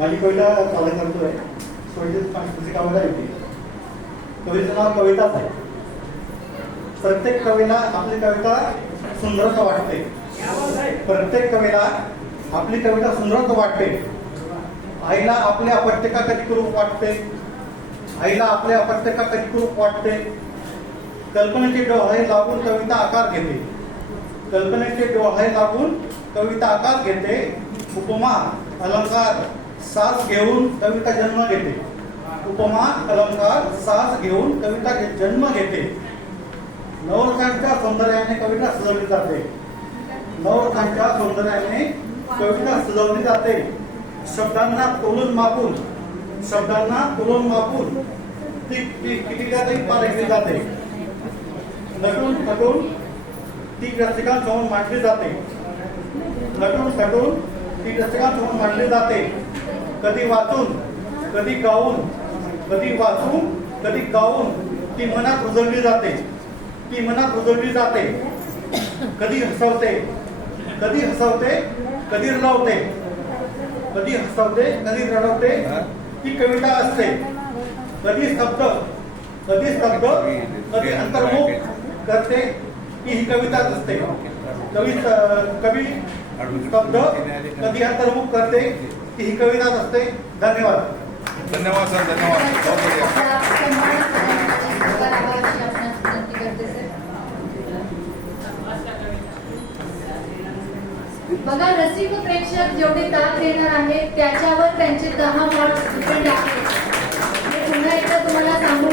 माझी कविता सादर करतोय. सोयीची सांस्कृतिक कविता येते. कवितेचं नाव कविताच आहे. प्रत्येक कवीला आपली कविता सुंदरच वाटते. प्रत्येक कवीला आपली कविता सुंदरच वाटते. आईला आपले अपत्यका कधी करू वाटते. आईला आपले अपत्यका कधी करू वाटते. कल्पनेचे डोळे लागून कविता आकार घेते. कल्पनेचे डोळे लागून कविता आकार घेते. उपमा अलंकार साज घेऊन कविता जन्म घेते. उपमा अलंकार साज घेऊन कविता जन्म घेते. नवरसांच्या सौंदर्याने कविता सजवली जाते. नवरसांच्या सौंदर्याने कविता सजवली जाते. शब्दांना तोलून मापून ती कितीतरी पारखली जाते. नटून थटून ती रसिकांसमोर मांडली जाते. नटून थटून ती रसिकांसमोर मांडली जाते. कधी वाचून कधी गाऊन ती मनात रुजवली जाते. कधी हसवते कधी रडवते ती कविता असते. कधी स्तब्ध कधी अंतर्मुख करते ती ही कविताच असते. कवी स्तब्ध कधी अंतर्मुख करते ती ही कविताच असते. धन्यवाद. धन्यवाद सर. बघा, रसिक प्रेक्षक जेवढे दाद देणार आहेत त्याच्यावर त्यांचे 10 मार्क्स डिपेंड आहेत. पुन्हा एकदा तुम्हाला सांगू